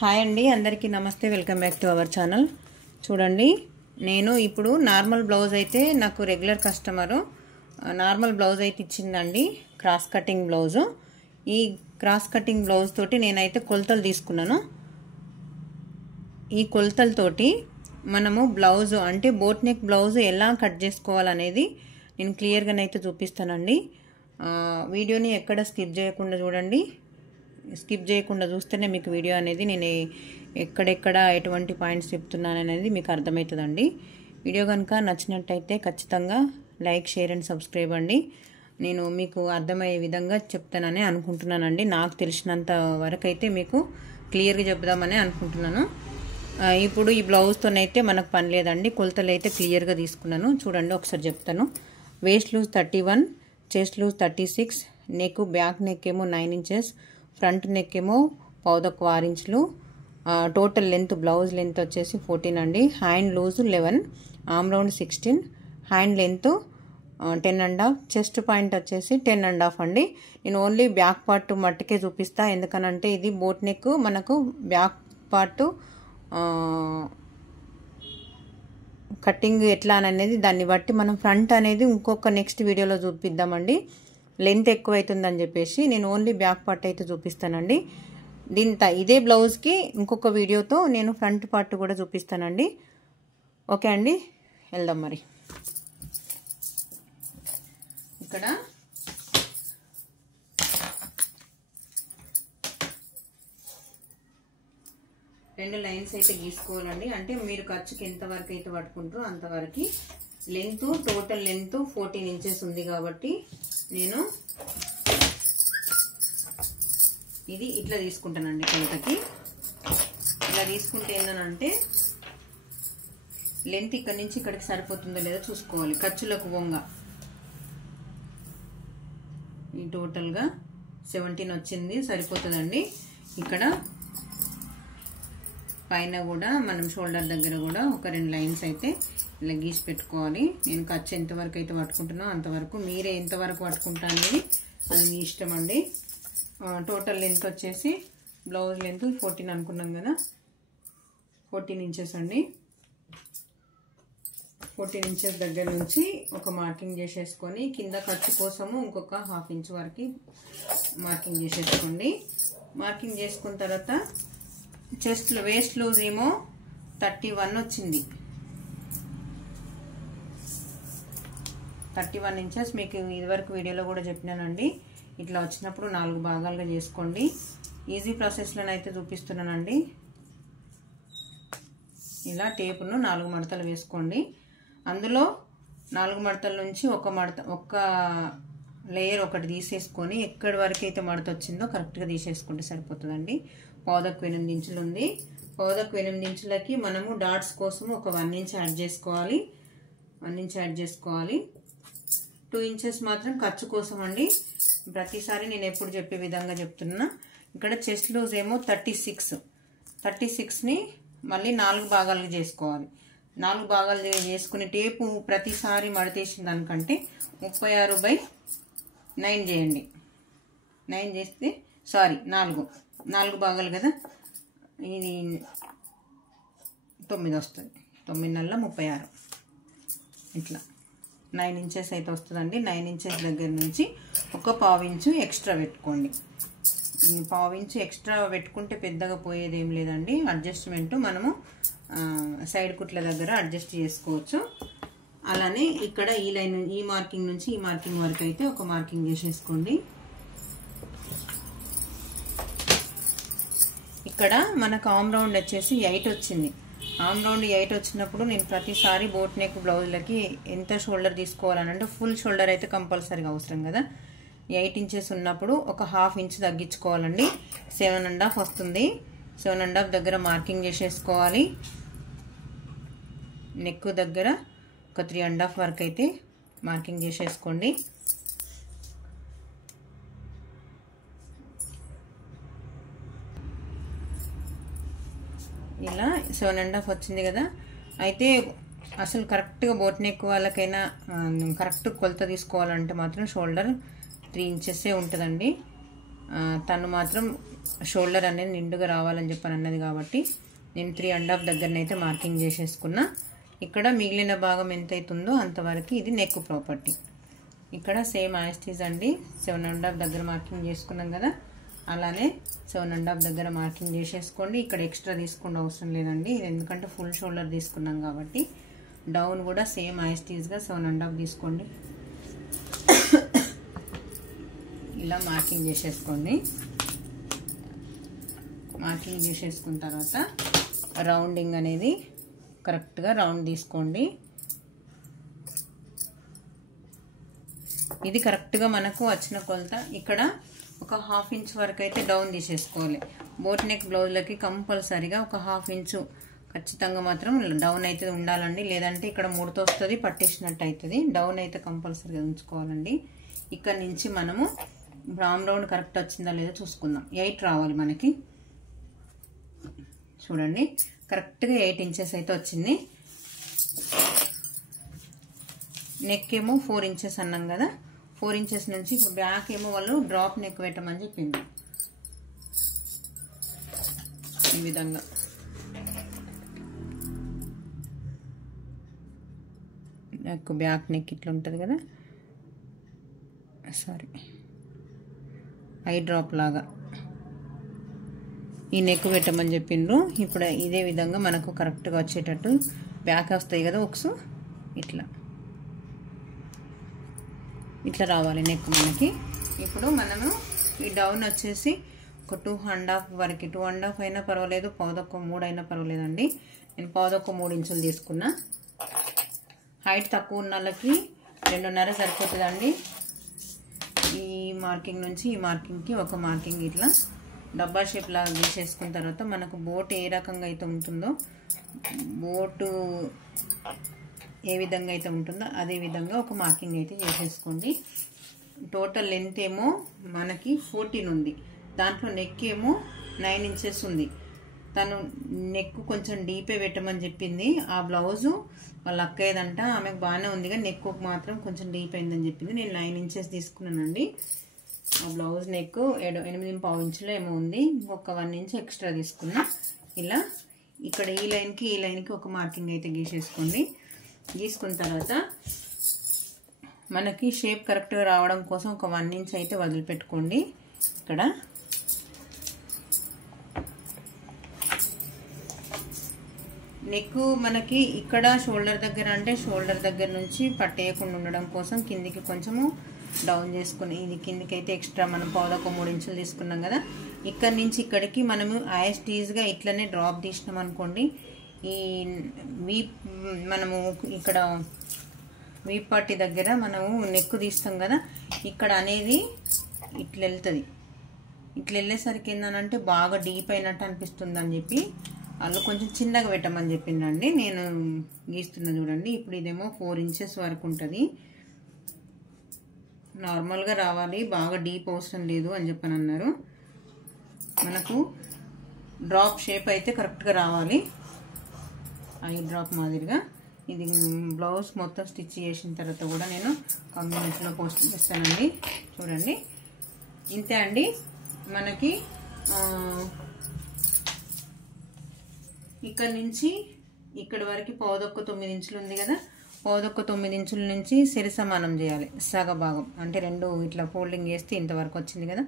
Hi అండి, అందరికీ నమస్తే. Welcome back to our channel. చూడండి, నేను ఇప్పుడు నార్మల్ బ్లౌజ్ అయితే నాకు రెగ్యులర్ కస్టమరు నార్మల్ బ్లౌజ్ అయితే ఇచ్చిందండి, క్రాస్ కటింగ్ బ్లౌజు. ఈ క్రాస్ కటింగ్ బ్లౌజ్ తోటి నేనైతే కొలతలు తీసుకున్నాను. ఈ కొలతలతోటి మనము బ్లౌజు అంటే బోట్ నెక్ బ్లౌజు ఎలా కట్ చేసుకోవాలనేది నేను క్లియర్గానైతే చూపిస్తానండి. వీడియోని ఎక్కడ స్కిప్ చేయకుండా చూడండి. స్కిప్ చేయకుండా చూస్తేనే మీకు వీడియో అనేది నేను ఎక్కడెక్కడ ఎటువంటి పాయింట్స్ చెప్తున్నాను అనేది మీకు అర్థమవుతుందండి. వీడియో కనుక నచ్చినట్టయితే ఖచ్చితంగా లైక్, షేర్ అండ్ సబ్స్క్రైబ్ అండి. నేను మీకు అర్థమయ్యే విధంగా చెప్తానని అనుకుంటున్నానండి. నాకు తెలిసినంత వరకు అయితే మీకు క్లియర్గా చెప్దామని అనుకుంటున్నాను. ఇప్పుడు ఈ బ్లౌజ్తోనైతే మనకు పని లేదండి, కొలతలు అయితే క్లియర్గా తీసుకున్నాను. చూడండి, ఒకసారి చెప్తాను. Waist loose 31, chest loose 36, neck back neck ఏమో 9 ఇంచెస్, ఫ్రంట్ నెక్ ఏమో 1.25 ఇంచులు, టోటల్ లెంత్ బ్లౌజ్ లెంత్ వచ్చేసి 14 అండి. Hand loose 11, arm round 16, hand length 10.5, chest point వచ్చేసి 10.5 అండి. నేను ఓన్లీ బ్యాక్ పార్ట్ మట్టుకే చూపిస్తా, ఎందుకనంటే ఇది బోట్ నెక్, మనకు బ్యాక్ పార్ట్ కటింగ్ ఎట్లా అనేది దాన్ని బట్టి మనం ఫ్రంట్ అనేది ఇంకొక నెక్స్ట్ వీడియోలో చూపిద్దామండి. లెంత్ ఎక్కువ అవుతుందని చెప్పేసి నేను ఓన్లీ బ్యాక్ పార్ట్ అయితే చూపిస్తానండి. ఇదే బ్లౌజ్కి ఇంకొక వీడియోతో నేను ఫ్రంట్ పార్ట్ కూడా చూపిస్తానండి. ఓకే అండి, వెళ్దాం. మరి ఇక్కడ రెండు లైన్స్ అయితే గీసుకోవాలండి. అంటే మీరు ఖర్చుకి ఎంతవరకు అయితే పట్టుకుంటారో అంతవరకు. లెంత్ టోటల్ లెంత్ 14 ఇంచెస్ ఉంది కాబట్టి నేను ఇది ఇట్లా తీసుకుంటానండి. కొలతకి ఇలా తీసుకుంటే ఏంటంటే లెంత్ ఇక్కడ నుంచి ఇక్కడికి సరిపోతుందో లేదో చూసుకోవాలి. ఖర్చులకు వంగ ఈ టోటల్గా 17 వచ్చింది, సరిపోతుందండి. ఇక్కడ పైన కూడా మనం షోల్డర్ దగ్గర కూడా ఒక 2 లైన్స్ అయితే ఇలా గీసి పెట్టుకోవాలి. నేను ఖర్చు ఎంతవరకు అయితే పట్టుకుంటున్నానో అంతవరకు, మీరే ఎంతవరకు పట్టుకుంటా అనేది అది మీ ఇష్టం అండి. టోటల్ లెంత్ వచ్చేసి బ్లౌజ్ లెంత్ 14 అనుకున్నాం కదా, 14 ఇంచెస్ అండి. 14 ఇంచెస్ దగ్గర నుంచి ఒక మార్కింగ్ చేసేసుకొని కింద ఖర్చు కోసము ఇంకొక 1/2 ఇంచ్ వరకు మార్కింగ్ చేసేసుకోండి. మార్కింగ్ చేసుకున్న తర్వాత వేస్ట్ లూజ్ ఏమో 31 వచ్చింది. 31 ఇంచెస్ మీకు ఇదివరకు వీడియోలో కూడా చెప్పినానండి. ఇట్లా వచ్చినప్పుడు 4 భాగాలుగా చేసుకోండి. ఈజీ ప్రాసెస్లోనైతే చూపిస్తున్నానండి. ఇలా టేపును 4 మడతలు వేసుకోండి. అందులో 4 మడతల నుంచి ఒక లేయర్ ఒకటి తీసేసుకొని ఎక్కడి వరకు అయితే మడత వచ్చిందో కరెక్ట్గా తీసేసుకుంటే సరిపోతుందండి. 1.8 ఇంచులు ఉంది. 1.8 ఇంచులకి మనము డాట్స్ కోసం ఒక 1 ఇంచ్ యాడ్ చేసుకోవాలి. 1 ఇంచ్ యాడ్ చేసుకోవాలి. 2 ఇంచెస్ మాత్రం ఖర్చు కోసం అండి. ప్రతిసారి నేను ఎప్పుడు చెప్పే విధంగా చెప్తున్నా. ఇక్కడ చెస్ట్ లూజ్ ఏమో 36ని మళ్ళీ 4 భాగాలుగా చేసుకోవాలి. 4 భాగాలు చేసుకుని టేపు ప్రతిసారి మడతేసిన దానికంటే 36/9 చేయండి. 9 చేస్తే 4 భాగాలు కదా, ఇది 9 వస్తుంది. 9 నల్ల 36 ఇట్లా 9 ఇంచెస్ అయితే వస్తుందండి. 9 ఇంచెస్ దగ్గర నుంచి ఒక 1/2 ఇంచు ఎక్స్ట్రా పెట్టుకోండి. 1/2 ఇంచు ఎక్స్ట్రా పెట్టుకుంటే పెద్దగా పోయేది ఏం లేదండి. అడ్జస్ట్మెంట్ మనము సైడ్ కుట్ల దగ్గర అడ్జస్ట్ చేసుకోవచ్చు. అలానే ఇక్కడ ఈ లైన్, ఈ మార్కింగ్ నుంచి ఈ మార్కింగ్ వరకు అయితే ఒక మార్కింగ్ చేసేసుకోండి. ఇక్కడ మనకు ఆర్మ్ రౌండ్ వచ్చేసి 8 వచ్చింది. ఆర్మ్ రౌండ్ 8 వచ్చినప్పుడు నేను ప్రతిసారి బోట్ నెక్ బ్లౌజ్లకి ఎంత షోల్డర్ తీసుకోవాలనంటే ఫుల్ షోల్డర్ అయితే కంపల్సరీగా అవసరం కదా. 8 ఇంచెస్ ఉన్నప్పుడు ఒక 1/2 ఇంచ్ తగ్గించుకోవాలండి. 7.5 వస్తుంది. 7.5 దగ్గర మార్కింగ్ చేసేసుకోవాలి. నెక్ దగ్గర ఒక 3.5 వరకు అయితే మార్కింగ్ చేసేసుకోండి. ఇలా 7.5 వచ్చింది కదా. అయితే అసలు కరెక్ట్గా బోట్ నెక్ వాళ్ళకైనా కరెక్ట్ కొలత తీసుకోవాలంటే మాత్రం షోల్డర్ 3 ఇంచెసే ఉంటుందండి. తను మాత్రం షోల్డర్ అనేది నిండుగా రావాలని చెప్పని అన్నది కాబట్టి నేను 3.5 దగ్గరనైతే మార్కింగ్ చేసేసుకున్నా. ఇక్కడ మిగిలిన భాగం ఎంత అవుతుందో అంతవరకు ఇది నెక్ ప్రాపర్టీ. ఇక్కడ సేమ్ యాస్టీజ్ అండి 7.5 దగ్గర మార్కింగ్ చేసుకున్నాం కదా, అలానే 7.5 దగ్గర మార్కింగ్ చేసేసుకోండి. ఇక్కడ ఎక్స్ట్రా తీసుకోండి అవసరం లేదండి, ఎందుకంటే ఫుల్ షోల్డర్ తీసుకున్నాం కాబట్టి. డౌన్ కూడా సేమ్ యాస్టీజ్గా 7.5 తీసుకోండి. ఇలా మార్కింగ్ చేసేసుకోండి. మార్కింగ్ చేసేసుకున్న తర్వాత రౌండింగ్ అనేది కరెక్ట్గా రౌండ్ తీసుకోండి. ఇది కరెక్ట్గా మనకు వచ్చిన కొలత. ఇక్కడ ఒక 1/2 ఇంచ్ వరకు అయితే డౌన్ తీసేసుకోవాలి. బోట్ నెక్ బ్లౌజ్లకి కంపల్సరీగా ఒక 1/2 ఇంచు ఖచ్చితంగా మాత్రం డౌన్ అయితే ఉండాలండి, లేదంటే ఇక్కడ ముడత వస్తుంది, పట్టేసినట్టు అవుతుంది. డౌన్ అయితే కంపల్సరీగా ఉంచుకోవాలండి. ఇక్కడ నుంచి మనము ఆర్మ్ రౌండ్ కరెక్ట్ వచ్చిందా లేదో చూసుకుందాం. 8 రావాలి మనకి. చూడండి కరెక్ట్గా 8 ఇంచెస్ అయితే వచ్చింది. నెక్ ఏమో 4 ఇంచెస్ అన్నాం కదా, 4 ఇంచెస్ నుంచి బ్యాక్ ఏమో వాళ్ళు డ్రాప్ నెక్ పెట్టమని చెప్పింది. ఈ విధంగా నెక్ బ్యాక్ నెక్ ఇట్లా ఉంటుంది కదా, సారీ ఐ డ్రాప్ లాగా ఈ నెక్ పెట్టమని చెప్పిండ్రు. ఇప్పుడు ఇదే విధంగా మనకు కరెక్ట్గా వచ్చేటట్టు బ్యాక్ వస్తాయి కదా ఒకసు, ఇట్లా ఇట్లా రావాలి నెక్ మనకి. ఇప్పుడు మనము ఈ డౌన్ వచ్చేసి ఒక 2.5 వరకు, 2.5 అయినా పర్వాలేదు, 1/3 అయినా పర్వాలేదండి. నేను 1/3 ఇంచులు తీసుకున్నా. హైట్ తక్కువ ఉన్న వాళ్ళకి 2.5 సరిపోతుందండి. ఈ మార్కింగ్ నుంచి ఈ మార్కింగ్కి ఒక మార్కింగ్ ఇట్లా డబ్బా షేప్ లాగా తీసేసుకున్న తర్వాత మనకు బోట్ ఏ రకంగా అయితే ఉంటుందో, బోటు ఏ విధంగా అయితే ఉంటుందో అదే విధంగా ఒక మార్కింగ్ అయితే చేసేసుకోండి. టోటల్ లెంత్ ఏమో మనకి 14 ఉంది, దాంట్లో నెక్ ఏమో 9 ఇంచెస్ ఉంది. తను నెక్ కొంచెం డీపే పెట్టమని చెప్పింది. ఆ బ్లౌజు వాళ్ళ అక్కయ్యదంట, ఆమెకు బాగానే ఉంది కానీ నెక్ మాత్రం కొంచెం డీప్ అయిందని చెప్పింది. నేను 9 ఇంచెస్ తీసుకున్నానండి. ఆ బ్లౌజ్ నెక్ 8.5 ఇంచులో ఏమో ఉంది, ఇంకొక 1 ఇంచ్ ఎక్స్ట్రా తీసుకున్నా. ఇలా ఇక్కడ ఈ లైన్కి ఒక మార్కింగ్ అయితే గీసేసుకోండి. గీసుకున్న తర్వాత మనకి షేప్ కరెక్ట్గా రావడం కోసం ఒక 1 ఇంచ్ అయితే వదిలిపెట్టుకోండి. ఇక్కడ నెక్ మనకి ఇక్కడ షోల్డర్ దగ్గర, అంటే షోల్డర్ దగ్గర నుంచి పట్టేయకుండా ఉండడం కోసం కిందికి కొంచెము డౌన్ చేసుకుని, ఇది కిందికి అయితే ఎక్స్ట్రా మనం 1/3 ఇంచులు తీసుకున్నాం కదా, ఇక్కడ నుంచి ఇక్కడికి మనము యాస్టీజ్గా ఇట్లనే డ్రాప్ తీసినాం అనుకోండి. ఈ మనము ఇక్కడ వీప్ పట్టి దగ్గర మనము నెక్ తీస్తాం కదా, ఇక్కడ అనేది ఇట్లా వెళ్తుంది. ఇట్లా వెళ్ళేసరికి ఏంటంటే బాగా డీప్ అయినట్టు అనిపిస్తుంది అని చెప్పి వాళ్ళు కొంచెం చిన్నగా పెట్టమని చెప్పిందండి. నేను గీస్తున్నా చూడండి. ఇప్పుడు ఇదేమో 4 ఇంచెస్ వరకు ఉంటుంది, నార్మల్గా రావాలి, బాగా డీప్ అవసరం లేదు అని చెప్పని అన్నారు. మనకు డ్రాప్ షేప్ అయితే కరెక్ట్గా రావాలి, ఐ డ్రాప్ మాదిరిగా. ఇది బ్లౌజ్ మొత్తం స్టిచ్ చేసిన తర్వాత కూడా నేను కమ్యూనిటీలో పోస్ట్ చేస్తానండి. చూడండి ఇంతే అండి. మనకి ఇక్కడ నుంచి ఇక్కడ వరకు 1/9 ఇంచులు ఉంది కదా, 1/9 ఇంచుల నుంచి సరి సమానం చేయాలి. సగ భాగం అంటే 2 ఇట్లా ఫోల్డింగ్ చేస్తే ఇంతవరకు వచ్చింది కదా,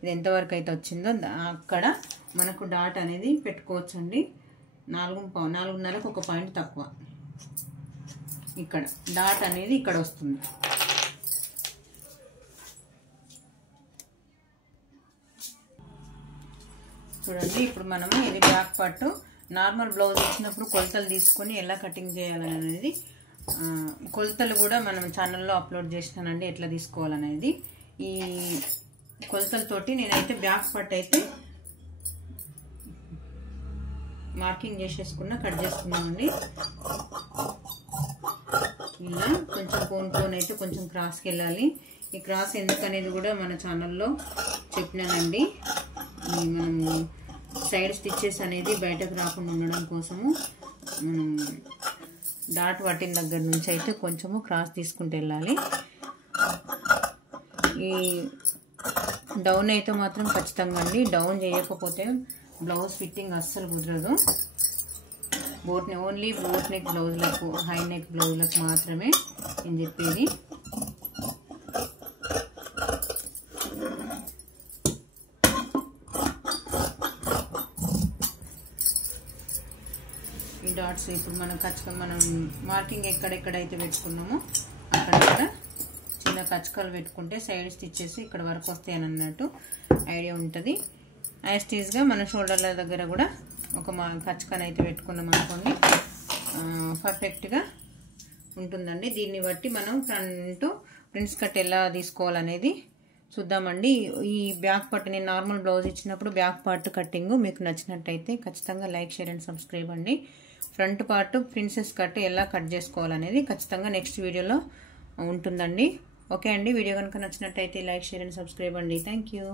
ఇది ఎంతవరకు అయితే వచ్చిందో అక్కడ మనకు డాట్ అనేది పెట్టుకోవచ్చు అండి. 4.5కు ఒక పాయింట్ తక్కువ, ఇక్కడ డాట్ అనేది ఇక్కడ వస్తుంది. చూడండి ఇప్పుడు మనము ఇది బ్యాక్ పార్ట్ నార్మల్ బ్లౌజ్ ఇచ్చినప్పుడు కొలతలు తీసుకొని ఎలా కటింగ్ చేయాలనేది కొలతలు కూడా మనం ఛానల్లో అప్లోడ్ చేసినానండి, ఎట్లా తీసుకోవాలనేది. ఈ కొలతలతోటి నేనైతే బ్యాక్ పార్ట్ అయితే మార్కింగ్ చేసేసుకున్నా, కట్ చేసుకున్నామండి. ఇలా కొంచెం కోన్ అయితే కొంచెం క్రాస్కి వెళ్ళాలి. ఈ క్రాస్ ఎందుకనేది కూడా మన ఛానల్లో చెప్పినానండి. మనము సైడ్ స్టిచ్చెస్ అనేది బయటకు రాకుండా ఉండడం కోసము మనం డాట్ పట్టిన దగ్గర నుంచి అయితే కొంచెము క్రాస్ తీసుకుంటూ వెళ్ళాలి. ఈ డౌన్ అయితే మాత్రం ఖచ్చితంగా అండి, డౌన్ చేయకపోతే బ్లౌజ్ ఫిట్టింగ్ అస్సలు కుదరదు. ఓన్లీ బోట్ నెక్ బ్లౌజ్లకు, హై నెక్ బ్లౌజ్లకు మాత్రమే నేను చెప్పేది. ఈ డాట్స్ ఇప్పుడు మనం మనం మార్కింగ్ ఎక్కడెక్కడైతే పెట్టుకున్నామో అక్కడ చిన్న కచ్చకాలు పెట్టుకుంటే సైడ్ స్టిచ్చెస్ ఇక్కడ వరకు వస్తాయని అన్నట్టు ఐడియా ఉంటుంది. యాస్టీజ్గా మన షోల్డర్ల దగ్గర కూడా ఒక కచ్చకాలు అయితే పెట్టుకున్నాం అనుకోండి, పర్ఫెక్ట్గా ఉంటుందండి. దీన్ని బట్టి మనం ఫ్రంట్స్ కట్ ఎలా తీసుకోవాలనేది చూద్దామండి. ఈ బ్యాక్ పార్ట్ నేను నార్మల్ బ్లౌజ్ ఇచ్చినప్పుడు బ్యాక్ పార్ట్ కటింగ్ మీకు నచ్చినట్టయితే ఖచ్చితంగా లైక్, షేర్ అండ్ సబ్స్క్రైబ్ అండి. ఫ్రంట్ పార్ట్ ప్రిన్సెస్ కట్ ఎలా కట్ చేసుకోవాలనేది ఖచ్చితంగా నెక్స్ట్ వీడియోలో ఉంటుందండి. ఓకే అండి, వీడియో కనుక నచ్చినట్టయితే లైక్, షేర్ అండ్ సబ్స్క్రైబ్ అండి. Thank you.